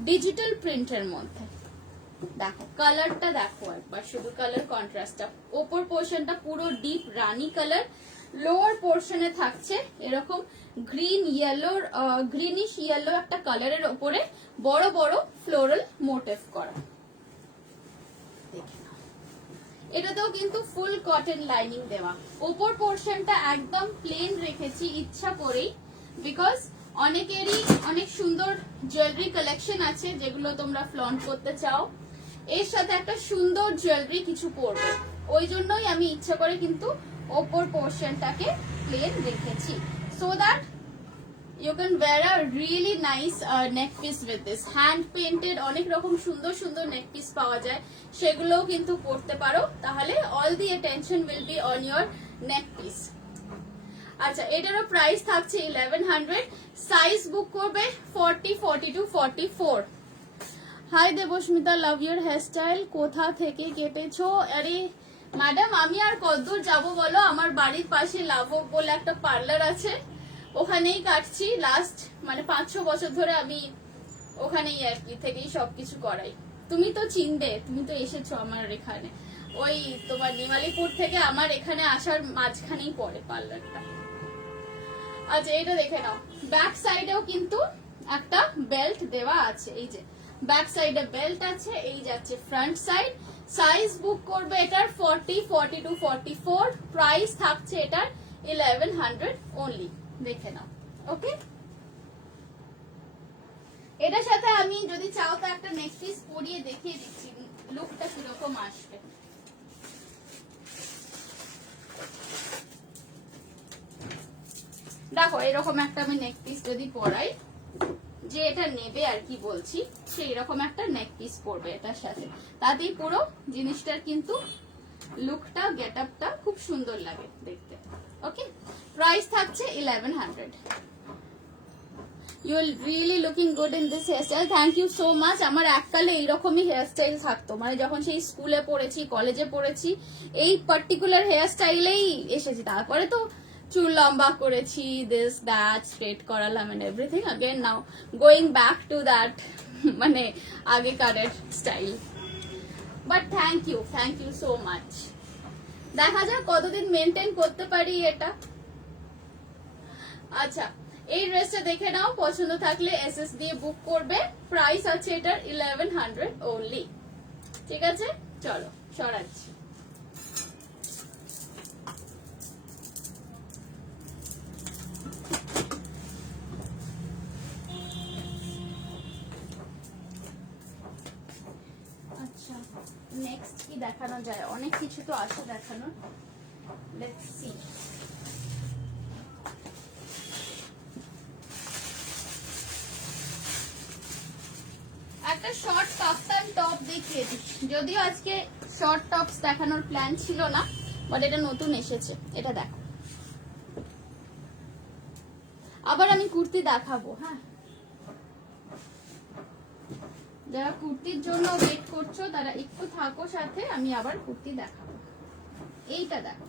ডিজিটাল প্রিন্টের মধ্যে। দেখো কালারটা দেখো একবার, শুধু কালার কন্ট্রাস্টটা, ওপর পোর্শনটা পুরো ডিপ রানি কালার, লোয়ার পোর্শনে থাকছে এরকম গ্রিন ইয়েলোর গ্রিনিশ ইয়েলো একটা কালারের ওপরে বড় বড় ফ্লোরাল মোটিভ করা। দেখে নাও এটাতেও কিন্তু ফুল কটন লাইনিং দেওয়া, ওপর পোর্শনটা একদম প্লেন রেখেছি ইচ্ছা করেই, বিকজ অনেকেরই অনেক সুন্দর জুয়েলারি কালেকশন আছে যেগুলো তোমরা ফ্লন্ট করতে চাও, এর সাথে একটা সুন্দর জুয়েলারি কিছু পরবে, ওই জন্যই আমি ইচ্ছা করে কিন্তু ওপর পোর্শনটাকে প্লেন রেখেছি, so that you can wear a really nice neck piece with this. Hand painted অনেক রকম সুন্দর সুন্দর নেক পিস পাওয়া যায়, সেগুলোও কিন্তু পরতে পারো, তাহলে all the attention will be on your neck piece. আচ্ছা এটারও প্রাইস থাকছে 1100। সাইজ বুক করবে 40, 42, 44। Hi Debasmita, love your hairstyle, কোথা থেকে কেটেছো? আরে ম্যাডাম আমি আর কতদূর যাব বলো, আমার বাড়ির পাশে লাভক বলে একটা পার্লার আছে, ওখানেই কাটছি লাস্ট মানে 5-6 বছর ধরে আমি ওখানেই আর কি থেকেই সবকিছু করাই। তুমি তো চিনবে, তুমি তো এসেছো আমার এখানে, ওই তোমার নিমালিপুর থেকে আমার এখানে আসার মাঝখানেই পড়ে পার্লারটা। আচ্ছা এটা দেখে নাও, ব্যাক সাইডেও কিন্তু একটা বেল্ট দেওয়া আছে, এই যে ব্যাক সাইডে বেল্ট আছে, এই যাচ্ছে ফ্রন্ট সাইড। সাইজ বুক করবে এটার 40, 42, 44। প্রাইস থাকছে এটার 1100 অনলি, দেখে নাও। ওকে এটার সাথে আমি যদি চাও তো একটা নেক পিস পরিয়ে দেখিয়ে দিচ্ছি লুকটা কিরকম আসবে। দেখো এরকম একটা আমি নেক পিস যদি পরাই, যে এটা নেবে আর কি বলছি, সেই রকম একটা নেক পিস পরবে এটার সাথে, তাতেই পুরো জিনিসটার কিন্তু লুকটা গেট আপটা খুব সুন্দর লাগে দেখতে। ওকে, প্রাইস থাকছে 1100। You will really looking good in this hairstyle. Thank you so much. আমার এককালে এইরকমই হেয়ারস্টাইল থাকতো, মানে যখন সেই স্কুলে পড়েছি, কলেজে পড়েছি, এই পার্টিকুলার হেয়ারস্টাইলেই এসেছি। তারপরে তো চুল লম্বা করেছি, দিস দ্যাট স্ট্রেট করালাম and everything. Again now going back to that মানে আগেকারের style. But thank you so much. দেখা যাক কতদিন মেনটেন করতে পারি এটা। আচ্ছা, এই ড্রেসটা দেখে নাও, পছন্দ থাকলে এসএস দিয়ে বুক করবে। প্রাইস আছে এটার 1100 ওনলি। ঠিক আছে, চলো সরাচ্ছি। আচ্ছা, নেক্সট কি দেখানো যায়? অনেক কিছু তো আছে দেখানোর। Let's see. একটা শর্ট কাফতান টপ দেখিয়ে দিই, যদিও আজকে শর্ট টপস দেখানোর প্ল্যান ছিল না, বাট এটা নতুন এসেছে। এটা দেখো, আবার আমি কুর্তি দেখাবো। হ্যাঁ, যারা কুর্তির জন্য ওয়েট করছো তারা একটু থাকো সাথে, আমি আবার কুর্তি দেখাবো। এইটা দেখো,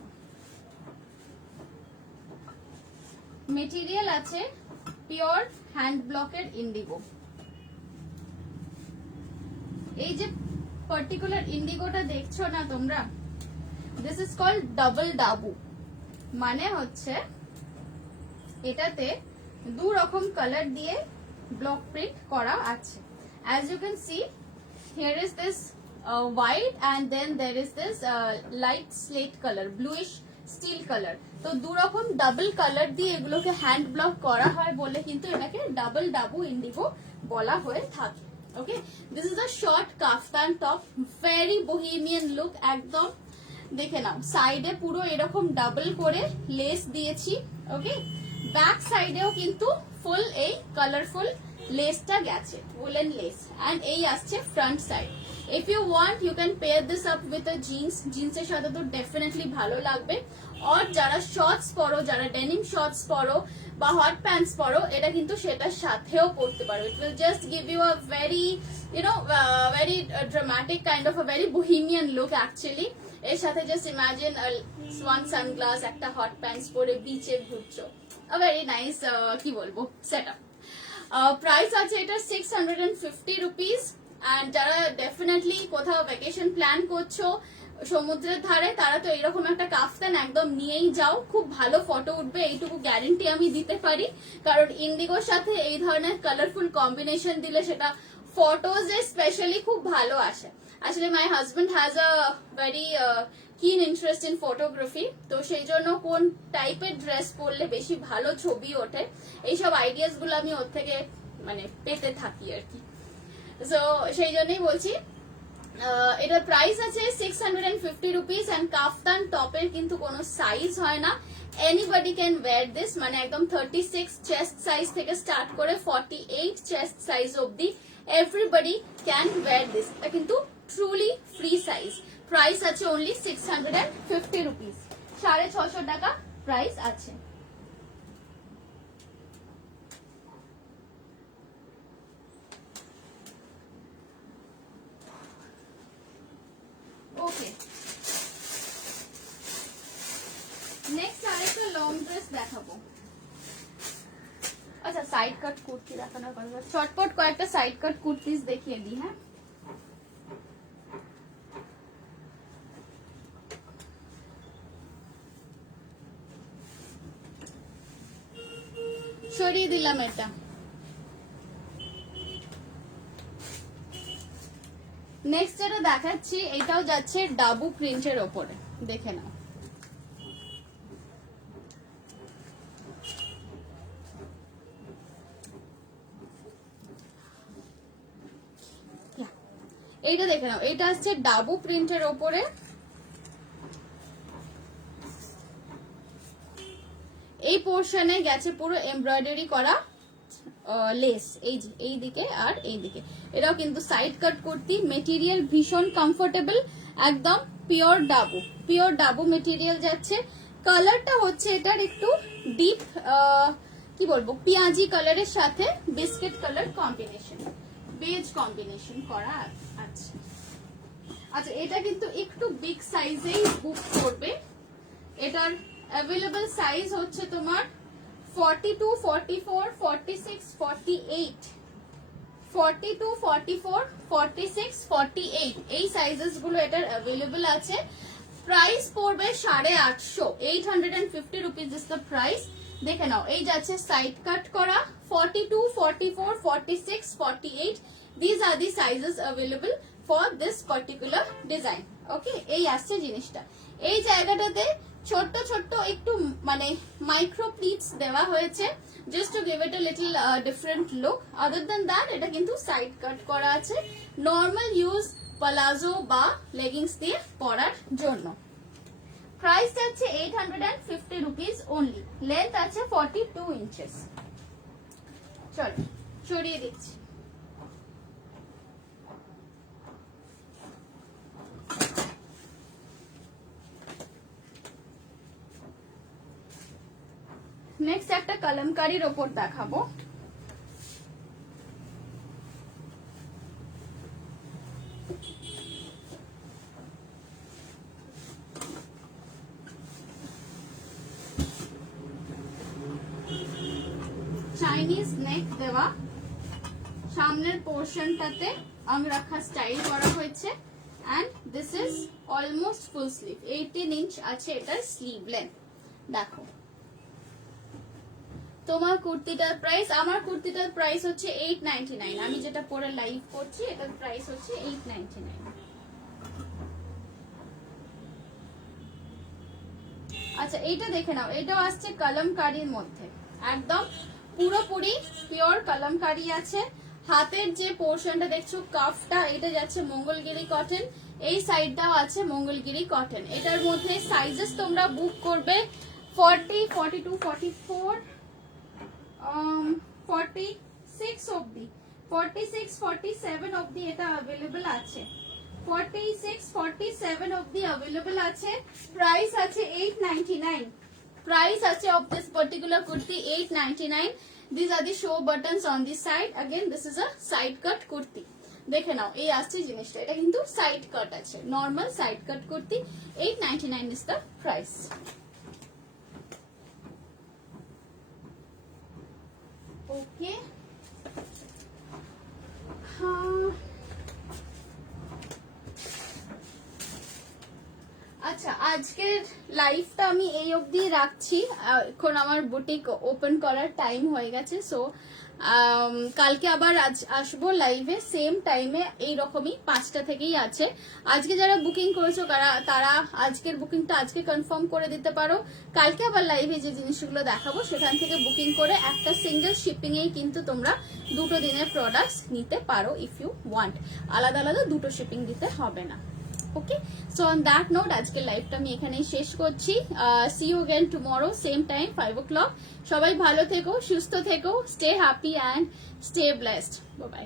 মেটেরিয়াল আছে পিওর হ্যান্ড ব্লকের ইন্ডিগো। এই যে পার্টিকুলার ইন্ডিগোটা দেখছো না তোমরা, this is called double dabu. মানে হচ্ছে এটাতে দু রকম কালার দিয়ে ব্লক প্রিন্ট করা আছে। As you can see, here is this white and then there is this light slate color, bluish steel color. তো দু রকম ডাবল কালার দিয়ে এগুলোকে হ্যান্ড ব্লক করা হয় বলে কিন্তু এটাকে ডাবল ডাবু ইন্ডিগো বলা হয়ে থাকে। Okay, this is a short kaftan top, very bohemian look একদম। দেখে নাও, সাইডে পুরো এরকম ডাবল করে লেস দিয়েছি। ওকে, ব্যাক সাইডেও কিন্তু ফুল এই কালারফুল লেসটা গেছে, উলেন লেস, এন্ড এই আসছে front side. If you want you can pair this up with a jeans, জিন্সের সাথে তো ডেফিনেটলি ভালো লাগবে। আর যারা শর্টস পরো, যারা ডেনিম শর্টস পরো বা হট প্যান্টস পরো, এটা কিন্তু সেটার সাথেও পরতে পারো। It will just give you a very very dramatic kind of a very bohemian look actually. এর সাথে জাস্ট ইমাজিন ওয়ান সানগ্লাস, একটা হট প্যান্টস পরে বিচে ঘুরছো, আ ভেরি নাইস কি বলবো সেট আপ। প্রাইস আছে এটা 650 রুপিস। অ্যান্ড যারা ডেফিনেটলি কোথাও ভ্যাকেশন প্ল্যান করছো সমুদ্রের ধারে, তারা তো এরকম একটা কাফতান একদম নিয়েই যাও, খুব ভালো ফটো উঠবে, এইটুকু গ্যারেন্টি আমি দিতে পারি। কারণ ইন্ডিগোর সাথে এই ধরনের কালারফুল কম্বিনেশন দিলে সেটা ফটোজে স্পেশালি খুব ভালো আসে। আসলে my husband has a very কিন ইন্টারেস্ট ইন ফটোগ্রাফি, তো সেই জন্য কোন টাইপের ড্রেস পরলে বেশি ভালো ছবি ওঠে, এইসব আইডিয়াস গুলো আমি ওর থেকে মানে পেতে থাকি আর কি। সো সেই জন্যই বলছি, এটার প্রাইস আছে 650 রুপিস। অ্যান্ড কাফতান টপের কিন্তু কোনো সাইজ হয় না, এনিবডি ক্যান ওয়্যার দিস। মানে একদম 36 চেস্ট সাইজ থেকে স্টার্ট করে 48 চেস্ট সাইজ অবধি এভরিবডি ক্যান ওয়্যার দিস। এটা কিন্তু ট্রুলি ফ্রি সাইজ। প্রাইস আছে অনলি 650 রুপিস, 650 টাকা প্রাইস আছে। ওকে, নেক্সট আরেকটা লং ড্রেস দেখাবো। আচ্ছা, সাইড কাট কুর্তি দেখানোর কথা, চটপট কয়েকটা সাইড কাট কুর্তিস দেখিয়ে দিই। হ্যাঁ, সরিয়ে দিলাম এটা। নেক্সট যেটা দেখাচ্ছি এটাও যাচ্ছে ডাবু প্রিন্টের ওপরে, দেখে নাও। এইটা দেখে নাও, এটা আসছে ডাবু প্রিন্টের ওপরে। এই পোর্শনে গেছে পুরো এমব্রয়ডারি করা লেস, এই যে এই দিকে আর এই দিকে। এটাও কিন্তু সাইড কাট কুর্তি, মেটেরিয়াল ভীষণ কমফোর্টেবল, একদম পিওর ডাবু মেটেরিয়াল যাচ্ছে। কালারটা হচ্ছে এটার একটু ডিপ কি বলবো পেঁয়াজি কালারের সাথে biscuit colour combination, beige combination করা আছে। আচ্ছা এটা কিন্তু একটু বিগ সাইজেই বুক করবে। এটার অ্যাভেলেবল সাইজ হচ্ছে তোমার 42, 44, 46, 48, 42, 44, 46, 48 এই সাইজেস গুলো এটার অ্যাভেলেবল আছে। প্রাইস পড়বে 850, 850 রুপিস ইজ দ্য প্রাইস। দেখে নাও, এই যাচ্ছে সাইড কাট করা 42, 44, 46, 48, this are the sizes available for this particular design. Okay, এই আসছে জিনিসটা। এই জায়গাটাতে ছোট্ট ছোট্ট একটু মানে মাইক্রো প্লিটস দেওয়া হয়েছে, just to give it a little different look. Other than that এটা কিন্তু সাইড কাট করা আছে নর্মাল ইউজ প্লাজো বা লেগিংস দিয়ে পরার জন্য। প্রাইস যাচ্ছে 850 রুপিস অনলি। লেন্থ আছে 42 ইঞ্চেস। চলো সরিয়ে দিচ্ছি। নেক্সট একটা কলমকারীর ওপর দেখাবো। চাইনিজ নেক দেওয়া, সামনের পোর্শনটাতে আংরাখা স্টাইল করা হয়েছে, and this is almost full sleeve. 18 inch আছে এটার স্লিভ লেন্থ। দেখো তোমার কুর্তিটার প্রাইস, আমার কুর্তিটার প্রাইস হচ্ছে 899। আমি যেটা পরে লাইভ করছি এটার প্রাইস হচ্ছে 899। আচ্ছা এইটা দেখে নাও, এটাও আসছে কলমকারীর মধ্যে, একদম পুরোপুরি পিওর কলমকারী আছে। হাতের যে পোর্শনটা দেখছো কাফটা, এটা যাচ্ছে মঙ্গলগিরি কটন, এই সাইডটাও আছে মঙ্গলগিরি কটন। এটার মধ্যে সাইজেস তোমরা বুক করবে 40, 42, 44, 46 অবধি, 46, 47 অবধি এটা অ্যাভেলেবল আছে। 46, 47 অবধি অ্যাভেলেবল আছে। প্রাইস আছে 899। Price আছে of this particular kurti 899. These are the show buttons on the side. Again this is a side cut kurti. দেখে নাও এই আসছে জিনিসটা, এটা কিন্তু সাইড কাট আছে, normal side cut kurti. 899 is the price. Okay. আচ্ছা আজকের লাইভটা আমি এই অবধি রাখছি। এখন আমার বুটিক ওপেন করার টাইম হয়ে গেছে, সো কালকে আবার আসবো লাইভে সেম টাইমে, এইরকমই 5টা থেকেই আছে। আজকে যারা বুকিং করেছো তারা আজকের বুকিংটা আজকে কনফার্ম করে দিতে পারো। কালকে আবার লাইভে যে জিনিসগুলো দেখাবো সেখান থেকে বুকিং করে একটা সিঙ্গেল শিপিং এই কিন্তু তোমরা 2 দিনের প্রোডাক্টস নিতে পারো ইফ ইউ ওয়ান্ট। আলাদা আলাদা 2 শিপিং দিতে হবে না। Okay, so on that note আজকের লাইভটা আমি এখানেই শেষ করছি। See you again tomorrow same time 5 o'clock। সবাই ভালো থেকো, সুস্থ থেকো, stay happy and stay blessed. Bye by.